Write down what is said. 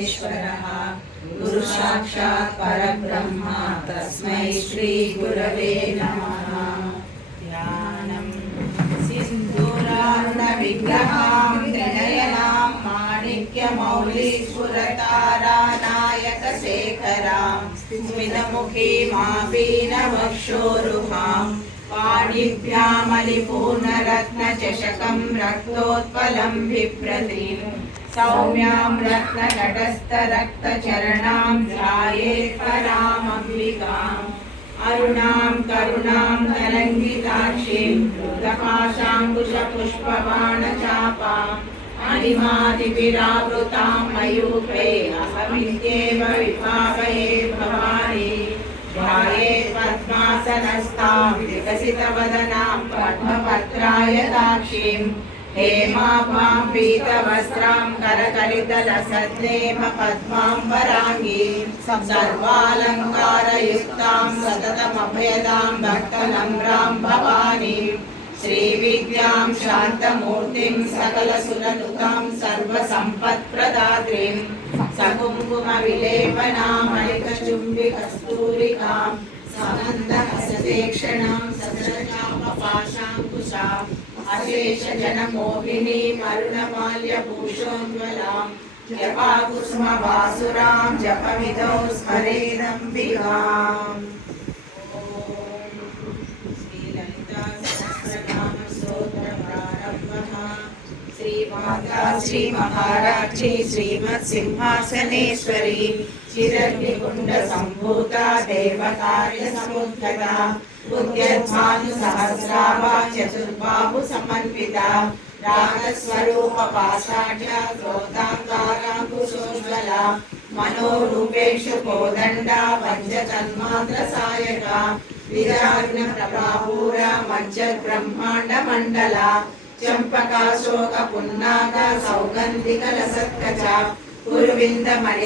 ईश्वरः गुरुसाक्षात् परब्रह्म तस्मै श्रीगुरवे नमः। ध्यानम् सिन्दूरार्णविग्रहां त्रिनयनां माणिक्यमौलिस्फुरतारानायकशेखरां स्मितमुखीमापीनवक्षोरुहां पाणिभ्यामलिपूर्णरत्नचषकं रक्तोत्पलं बिभ्रतीम् सौम्यां रत्नघटस्थरक्तचरणां ध्यायेत् परामम्बिकाम् अरुणां करुणां तरङ्गिताक्षीं कृतपाशाङ्कुशपुष्पबाणचापाम् अणिमादिभिरावृतां मयूखे अहमित्येव विभावये भवानी। ध्यायेत् पद्मासनस्तां विकसितवदनां पद्मपत्रायताक्षीम् हेमाभां पीतवस्त्रां करकलितलसद्नेम पद्माम्बराङ्गीं सर्वालङ्कारयुक्तां सततमभयदां भक्तनम्रां भवानीं श्रीविद्यां शान्तमूर्तिं सकलसुरनुतां सर्वसम्पत्प्रदात्रीं सकुङ्कुमविलेपनामलिकचुम्बिकस्तूरिकां అశేష జన మోహిని మరుణమాల్య భూషోజ్వలాం జపాకుసుమ వాసురాం జపమిదౌ స్మరేదంబికాం శ్రీ మాతా శ్రీ మహారాక్షి శ్రీమత్ సింహాసనేశ్వరి चिरग्निकुण्डसम्भूता देवकार्यसमुद्गता उद्यद्भानुसहस्राभा चतुर्बाहुसमन्विता रागस्वरूपपाषाढ्या क्रोधाकाराङ्कुशोज्वला मनोरूपेषु कोदण्डा पञ्चतन्मात्रसायका विराग्नप्रभापूरा मज्जब्रह्माण्डमण्डला चम्पकाशोक पुन्नाग सौगन्धिकलसत्कचा कुरुविन्दमणि